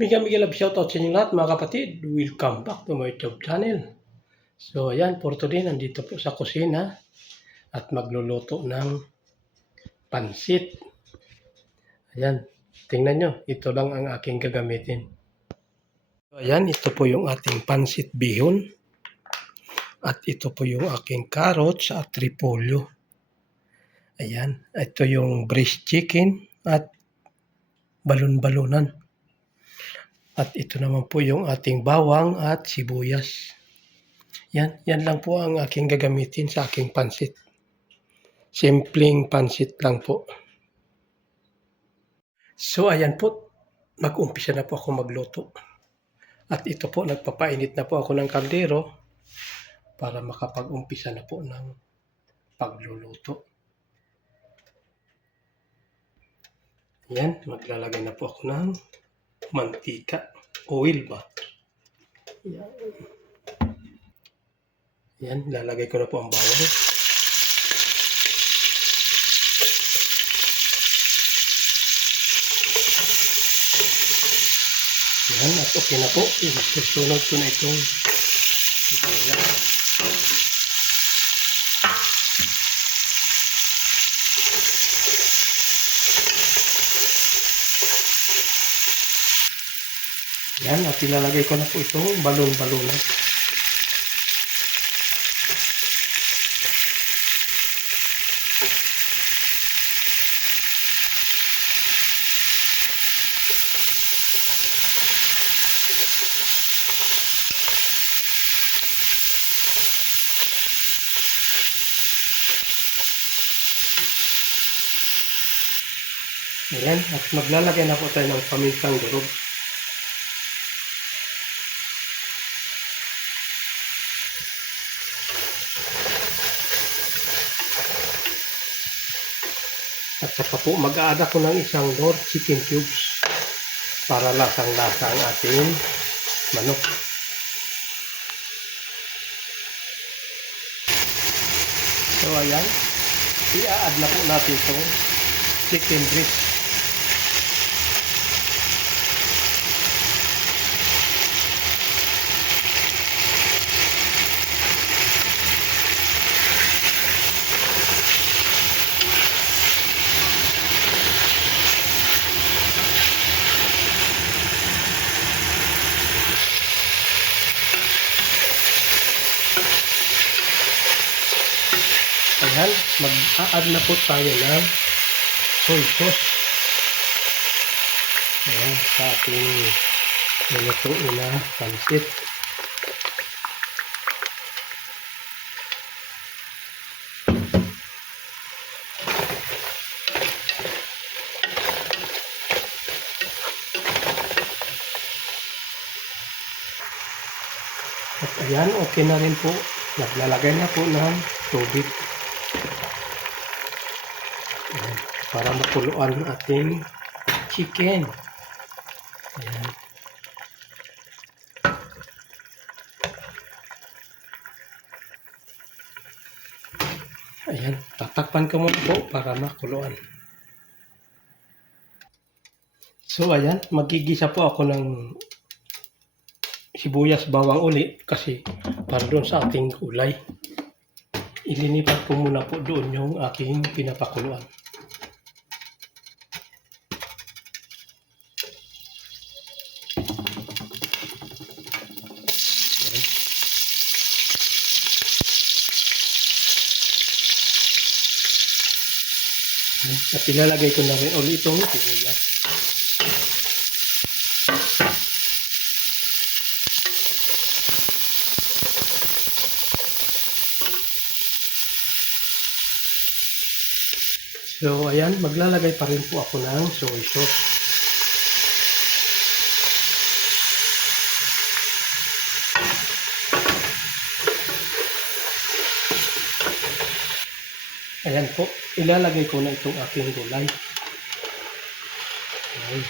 Mega love shoutout sa inyo lahat mga kapatid. Welcome back to my YouTube channel. So ayan, for today nandito po sa kusina at magluluto ng pansit. Ayan, tingnan nyo, ito lang ang aking gagamitin. So ayan, ito po yung ating pansit bihon. At ito po yung aking carrots at repolyo. Ayan, ito yung breast chicken at balon-balunan. At ito naman po yung ating bawang at sibuyas. Yan lang po ang aking gagamitin sa aking pansit. Simpleng pansit lang po. So ayan po, mag-umpisa na po ako magluto. At ito po, nagpapainit na po ako ng kaldero para makapag-umpisa na po ng pagluluto. Ayan, maglalagay na po ako ng mantika, oil ba? Ayan, lalagay ko na po ang bawang. Yan, at okay na po. Susunod ko na itong sibuyas. Yan, at ilalagay ko na po itong balon-balunan. Ayan, at maglalagay na po tayo ng pamintang durog. At saka po mag-a-add ako ng isang door chicken cubes para lasang-lasa ang ating manok. So ayan, i-add na po natin itong chicken breast. Ayan, mag-a-add na po tayo ng soy sauce. Ayan, sa ating nilutuin na pansit. At ayan, okay na rin po. Naglalagay na po ng tubig. Ayan, para makuluan ang ating chicken. Ayan. Ayan, tatakpan ko muna po para makuluan. So ayan, magigisa po ako ng sibuyas bawang uli kasi para doon sa ating kulay. Ilinipat ko muna po doon yung aking pinapakuluan. At ilalagay ko na rin ulit itong sibuyas. So ayan, maglalagay pa rin po ako ng soy sauce. Ayan po, ilalagay ko na itong aking gulay. Ayan.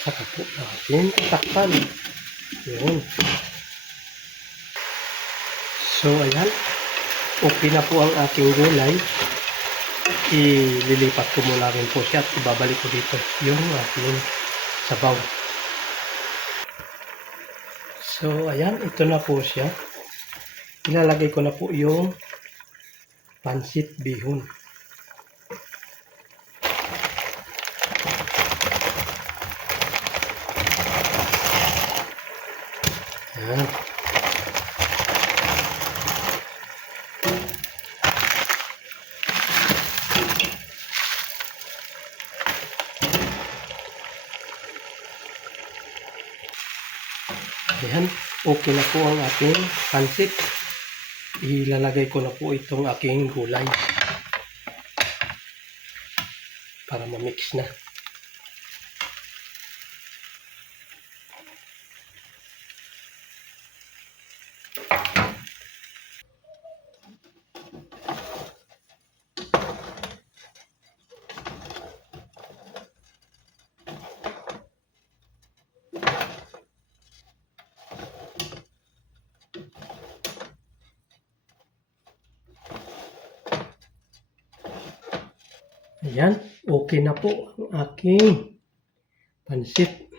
Saka po natin takpan. Yun. So, ayan. Okay na po ang aking gulay. Ililipat ko muna rin po siya at ibabalik ko dito yung aking sabaw. So, ayan. Ito na po siya. Ilalagay ko na po yung pansit bihon. Ayan. Ayan, okay na po ang ating pansit. Ilalagay ko na po itong aking gulay para ma-mix na. Ayan, okay na po ang aking pansit.